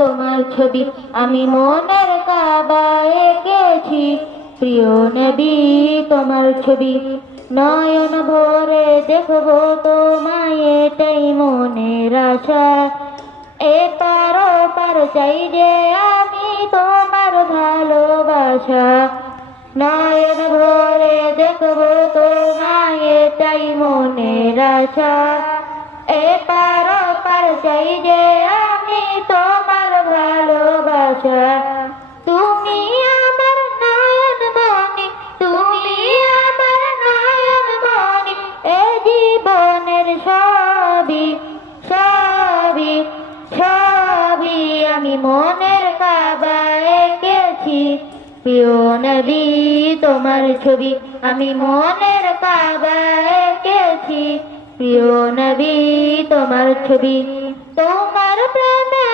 তোমার ছবি আমি মনের কাবায় এঁকেছি। প্রিয় নবী তোমার ছবি নয়ন ভরে দেখবো তোমায়, এটাই মনের আশা। এপার ওপার চাই যে আমি তোমার ভালোবাসা। নয়ন ভরে দেখবো তোমায়, এটাই মনের আশা। এপার ওপার চাই যে আমি তোমার ভালোবাসা। তুমি আমার নয়ন মনি, তুমি আমার নয়ন মনি, এ জীবনের সবই সবই সবই আমি মনের কাবায় এঁকেছি। প্রিয় নবী তোমার ছবি আমি মনের কাবায় এঁকেছি। প্রিয় নবী তোমার ছবি তোমার প্রেমে